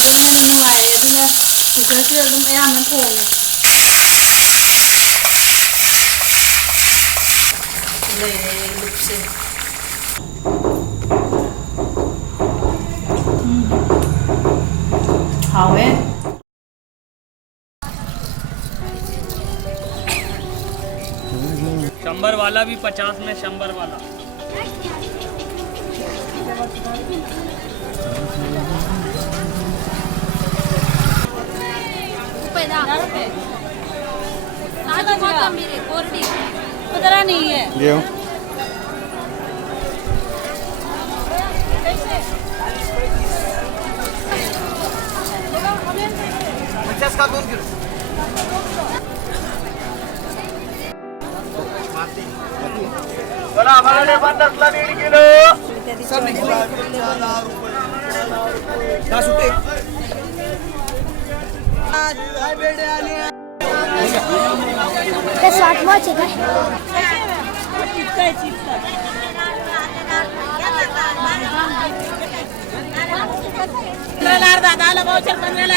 Adunnya nuai adunnya kira-kira dum ayam nempong. Le lupse. Hawe. शंबर वाला भी 50 में शंबर वाला पता नहीं है ये 50 का 2 किलो बड़ा हमारे 50 ला 1.5 किलो सब निकला 10 रुपए ते स्वाद मच है दादा भाऊचर 15,000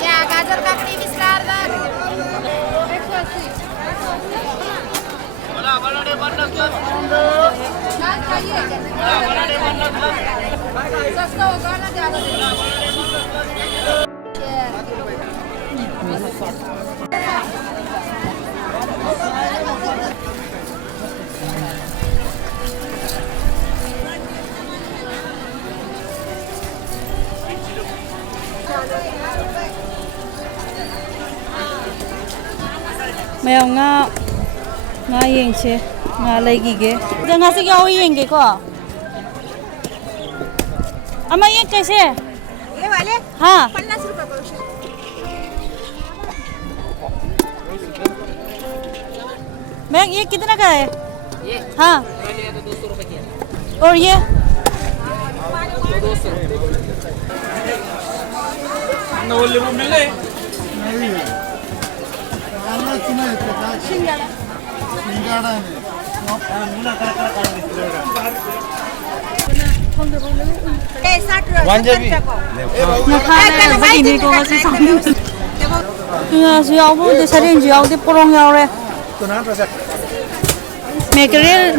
क्या गाजर काकडी 20,000 बड़ा बड़ा 50 ला सस्ता होगा ना ज्यादा Mày nga nga yeng che nga lai gi ge da nga se yaw yeng ge ko ama ye कैसे ये वाले हाँ 50 रुपए पावशे मैं ये कितना का है ये हाँ पहले तो 200 रुपए की है और ये 200 nó khai này là gì đi cô sẽ sống chỉ áo cũng để sáng chỉ áo để prong nhau đây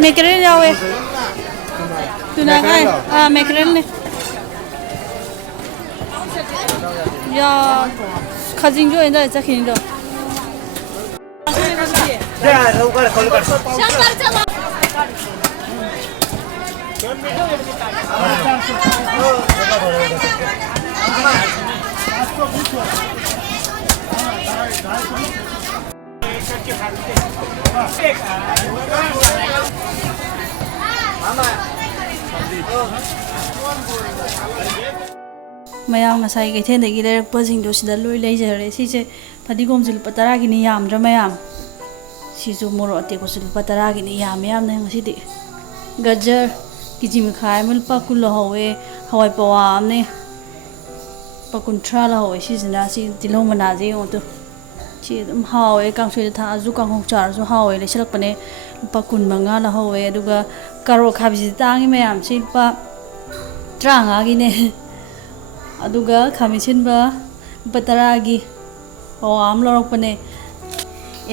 mackerel nhau đây từ nào cái à mackerel này ya khajing jo inda cha khin do जा लवकर call कर mayam ngasai ke then degi lerak pasing do sida loi lei jare si che padigom jil patara gi ni yam dra mayam si ju moro ate ko sul patara gi ni yam yam na ngasi di gajar ki jim khai mul pa kul howe hawai pawa ne pa kuntra la howe si jina si dilo mana je o to chi dum hawe kang sui tha ju kang hok char ju hawe le silak pane pa kun manga la howe aduga karo khabji tangi mayam si pa tranga gi ne aduga khamisin ba pataragi awam lorok pane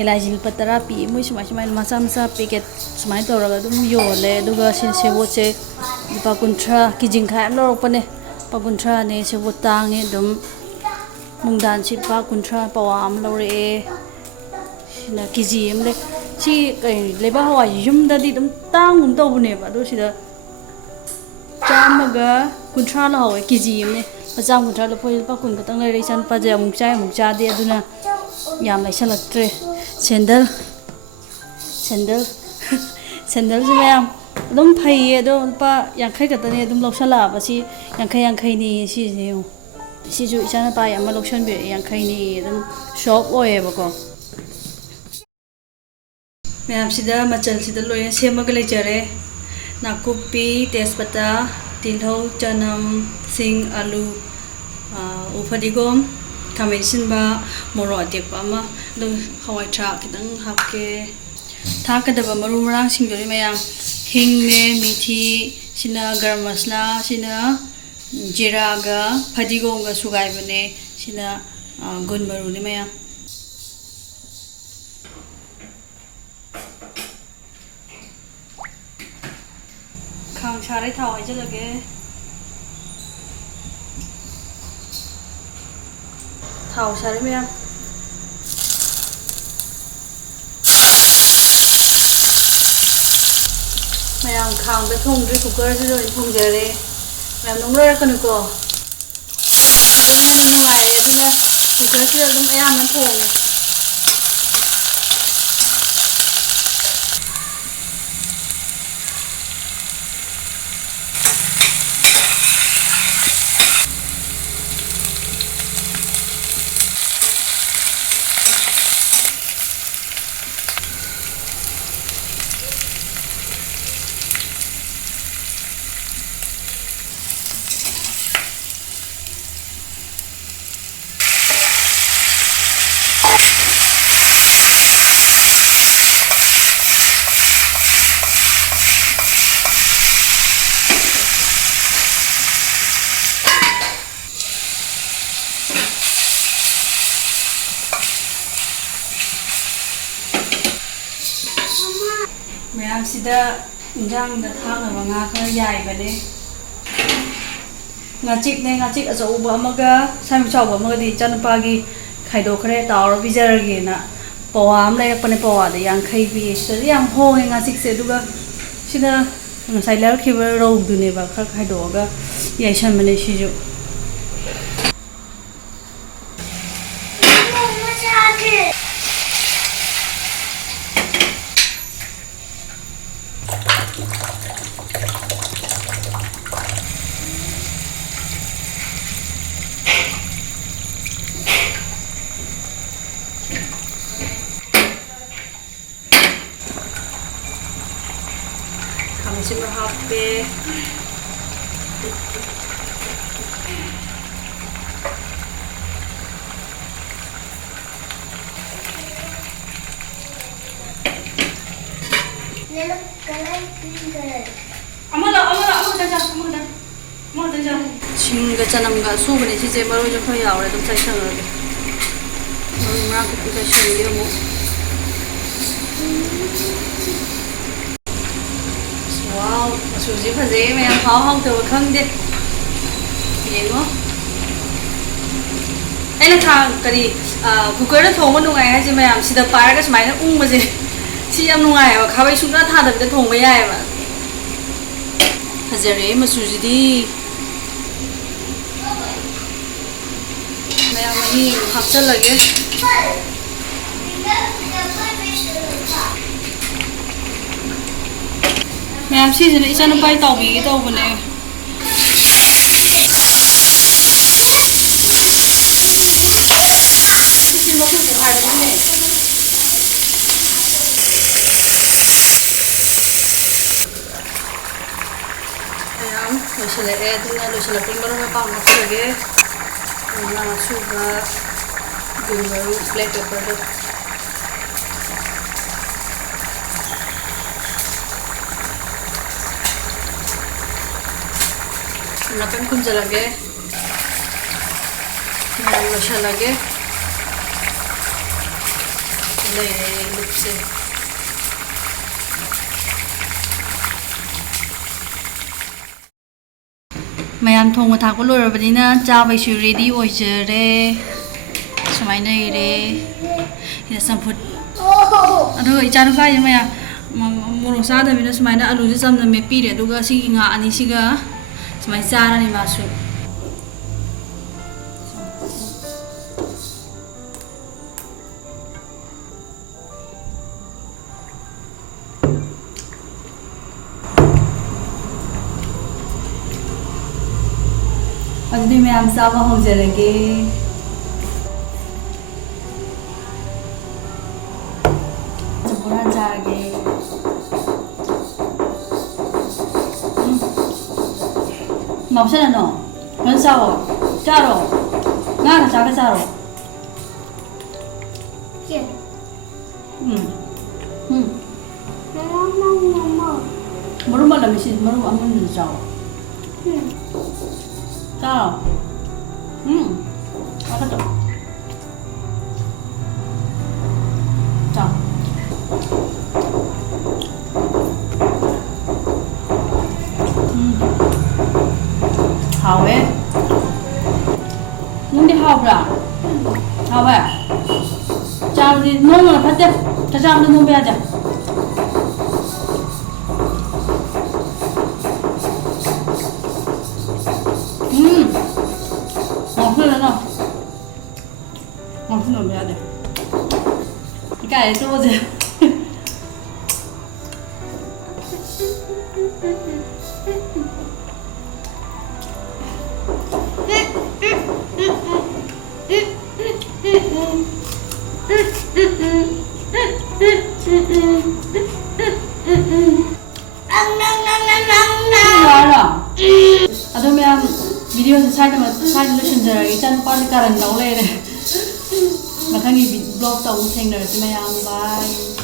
elajil patara pi moi sumai masa masa packet sumai toraga dum yole aduga sin sewo che pa kuntra kijing khai am lorok pane pa kuntra ne sewo tangi dum mungdan chi pa kuntra pawam lore sina kiji amle chi kai leba hawa yum da di dum tang gum to bune ba do sida chamaga kuntra la hawa kiji amne pajam kuntra la phoi pa kun katang lai chan pa ja muk cha de aduna yam lai salaktre sandal sandal ju yam dum phai do pa yang khai katane dum lok sala ba si yang khai ni si je ꯁꯤꯁꯨ ꯏꯆꯥꯅꯨꯄꯥ ꯑꯃ ꯂꯧꯁꯟꯕꯤꯔꯛꯑꯦ ꯌꯥꯡꯈꯩꯅꯤ ꯑꯗꯨꯝ shop ꯑꯣꯏꯌꯦꯕꯀꯣ ꯃꯌꯥꯝꯁꯤꯗ ꯃꯆꯜꯁꯤꯗ ꯂꯣꯏꯅ ꯁꯦꯝꯃꯒ ꯂꯩꯖꯔꯦ ꯅꯥꯀꯨꯞꯄꯤ ꯇꯦꯖꯄꯇꯥ ꯇꯤꯜꯍꯧ ꯆꯅꯝ ꯁꯤꯡ ꯑꯂꯨ ꯐꯗꯤꯒꯣꯝ ꯈꯥꯃꯦꯟ ꯑꯁꯤꯟꯕ ꯃꯣꯔꯣꯛ ꯑꯇꯦꯛꯄ ꯑꯃ ꯑꯗꯨꯒ ꯍꯋꯥꯏ ꯊꯔꯥꯛ ꯈꯤꯇꯪ ꯍꯥꯞꯀꯦ ꯊꯥꯛꯀꯗꯕ ꯃꯔꯨ ꯃꯔꯥꯡꯁꯤꯡꯗꯨꯗꯤ ꯃꯌꯥꯝ ꯍꯤꯡꯅꯦ ꯃꯤꯊꯤ ꯁꯤꯅ ꯒꯔꯝ ꯃꯁꯂꯥ ꯁꯤꯅ ꯖꯤꯔꯥꯒ ꯐꯗꯤꯒꯣꯝꯒ ꯁꯨꯒꯥꯏꯕꯅꯦ ꯁꯤꯅ ꯒꯨꯟ ꯃꯔꯨꯅꯦ ꯃꯌꯥꯝ ꯈꯥꯡ ꯁꯥꯔꯦ ꯊꯥꯎ ꯍꯩꯖꯤꯜꯂꯒꯦ ꯊꯥꯎ ꯁꯥꯔꯦ ꯃꯌꯥꯝ ꯃꯌꯥꯝ ꯈꯥꯡꯗ ꯊꯣꯡꯗ꯭ꯔꯤ ꯀꯨꯀꯔꯁꯤꯗ ꯑꯣꯏꯅ ꯊꯣꯡꯖꯔꯦ ꯃꯌꯥꯝ ꯅꯣꯡꯂꯩꯔꯛꯀꯅꯨꯀꯣ ꯑꯗꯨꯝ ꯍꯦꯟꯅ ꯅꯨꯡꯉꯥꯏꯔꯦ ꯑꯗꯨꯅ ꯀꯨꯀꯔꯁꯤꯗ ꯑꯗꯨꯝ ꯑꯌꯥꯝꯕ ꯊꯣꯡꯉꯦ ꯃꯌꯥꯝꯁꯤꯗ ꯏꯟꯖꯥꯡꯗ ꯊꯥꯛꯅꯕ ꯉꯥ ꯈꯔ ꯌꯥꯏꯕꯅꯦ ꯉꯥꯆꯤꯛꯅꯦ ꯉꯥꯆꯤꯛ ꯑꯆꯧꯕ ꯑꯃꯒ ꯁꯥꯏꯃꯨꯛ ꯆꯥꯎꯕ ꯑꯃꯒꯗꯤ ꯏꯆꯥꯅꯨꯄꯥꯒꯤ ꯈꯥꯏꯗꯣꯛꯈ꯭ꯔꯦ ꯇꯥꯎꯔ ꯄꯤꯖꯔꯒꯦꯅ ꯄꯋꯥ ꯑꯃ ꯂꯩꯔꯛꯄꯅꯦ ꯄꯋꯥꯗ 50 ꯄꯤꯌꯦ ꯁꯤꯗꯗꯤ ꯌꯥꯝ ꯍꯣꯡꯉꯦ ꯉꯥꯆꯤꯛꯁꯦ ꯑꯗꯨꯒ ꯁꯤꯅ ꯉꯁꯥꯏ ꯂꯩꯔꯛꯈꯤꯕ ꯔꯧꯗꯨꯅꯦꯕ ꯈꯔ ꯈꯥꯏꯗꯣꯛꯑꯒ ꯌꯥꯏꯁꯟꯕꯅꯦ ꯁꯤꯁꯨ ꯈꯥꯃꯦꯟꯁꯤꯟꯕ ꯍꯥꯞꯄꯦ ꯁꯤꯡꯒ ꯆꯅꯝꯒ ꯑꯁꯨꯕꯅꯦ ꯁꯤꯁꯦ ꯃꯔꯣꯏꯁꯨ ꯈꯔ ꯌꯥꯎꯔꯦ ꯑꯗꯨꯝ ꯆꯥꯏꯁꯜꯂꯒꯦ ꯃꯔꯣꯏ ꯃꯔꯥꯡ ꯈꯤꯇꯪ ꯆꯥꯏꯁꯜꯂꯒꯦ ꯑꯃꯨꯛ ꯋꯥꯎ ꯃꯆꯨꯁꯦ ꯐꯖꯩꯌꯦ ꯃꯌꯥꯝ ꯍꯥꯎꯇꯕ ꯈꯪꯗꯦ ꯌꯦꯡꯉꯣ ꯑꯩꯅ ꯀꯔꯤ ꯀꯨꯀꯔꯗ ꯊꯣꯡꯕ ꯅꯨꯡꯉꯥꯏ ꯍꯥꯏꯁꯦ ꯃꯌꯥꯝ ꯁꯤꯗ ꯄꯥꯏꯔꯒ ꯁꯨꯃꯥꯏꯅ ꯎꯪꯕꯁꯦ ꯁꯤ ꯌꯥꯝ ꯅꯨꯡꯉꯥꯏꯌꯦꯕ ꯈꯥꯕꯩ ꯁꯨꯡꯊꯥ ꯊꯥꯗꯕꯤꯗ ꯊꯣꯡꯕ ꯌꯥꯏꯑꯕ ꯐꯖꯔꯦ ꯃꯆꯨꯁꯤꯗꯤ ꯃꯌꯥꯝ ꯑꯅꯤ ꯍꯥꯞꯆꯜꯂꯒꯦ ꯃꯌꯥꯝ ꯁꯤꯁꯤꯅ ꯏꯆꯥꯅꯨꯄꯥ ꯇꯥꯎꯕꯤꯒꯦ ꯇꯧꯕꯅꯦ ꯁꯤꯁꯤ ꯃꯈꯨꯠ ꯄꯣꯛꯈꯥꯏꯕꯅꯤꯅꯦ ꯃꯌꯥꯝ ꯂꯣꯏꯁꯤꯜꯂꯛꯑꯦ ꯑꯗꯨꯅ ꯂꯣꯏꯁꯤꯜꯂꯛꯄꯒꯤ ꯃꯔꯣꯏ ꯃꯄꯥꯡ ꯍꯥꯞꯆꯜꯂꯒꯦ ꯃꯅꯥ ꯑꯁꯨꯕ ꯒꯨꯟ ꯃꯔꯨ ꯕ꯭ꯂꯦꯛ ꯄꯦꯄꯔꯗꯣ ꯅꯥꯀꯟ ꯈꯨꯝꯖꯤꯜꯂꯒꯦ ꯃꯌꯥꯝ ꯂꯣꯏꯁꯤꯜꯂꯒꯦ ꯂꯩꯔꯦ ꯂꯨꯞꯁꯦ ꯃꯌꯥꯝ ꯊꯣꯡꯕ ꯊꯥꯛꯄ ꯂꯣꯏꯔꯕꯅꯤꯅ ꯆꯥꯕꯩꯁꯨ ꯔꯦꯗꯤ ꯑꯣꯏꯖꯔꯦ ꯁꯨꯃꯥꯏꯅ ꯂꯩꯔꯦ ꯁꯤꯗ ꯆꯝꯐꯨꯠ ꯑꯗꯨꯒ ꯏꯆꯥꯅꯨꯄꯥꯁꯦ ꯃꯌꯥꯝ ꯃꯣꯔꯣꯛ ꯆꯥꯗꯕꯤꯅ ꯁꯨꯃꯥꯏꯅ ꯑꯂꯨꯁꯦ ꯆꯝꯅ ꯃꯦꯠꯄꯤꯔꯦ ꯑꯗꯨꯒ ꯁꯤꯒꯤ ꯉꯥ ꯑꯅꯤꯁꯤꯒ ꯁꯨꯃꯥꯏꯅ ꯆꯥꯔꯅꯤ ꯃꯥꯁꯨ ꯑꯗꯨꯗꯤ ꯃꯌꯥꯝ ꯆꯥꯕ ꯍꯧꯖꯔꯒꯦ ꯆꯝꯐꯨꯠ ꯆꯥꯔꯒꯦ ꯉꯥꯎꯁꯟꯅꯅꯣ ꯀꯩꯅꯣ ꯆꯥꯋꯣ ꯆꯥꯔꯣ ꯉꯥꯒ ꯆꯥꯒ ꯆꯥꯔꯣ Chị. 머루 말라면 씨 머루 안 먹는 줄 알아. 자, 알았죠. 자, 하왜? 근데 하우라, 하왜? 자, 우리 농을 받자. 다시 한번 농배하자. 그래 나. 그럼 해야 돼. 그러니까 또 보세요. 알아. 아도면 비디오에서 사진 넣으신줄 일단 빨리 깔아 나올래. 마탕이 블로그 또 땡너지 마야 바이.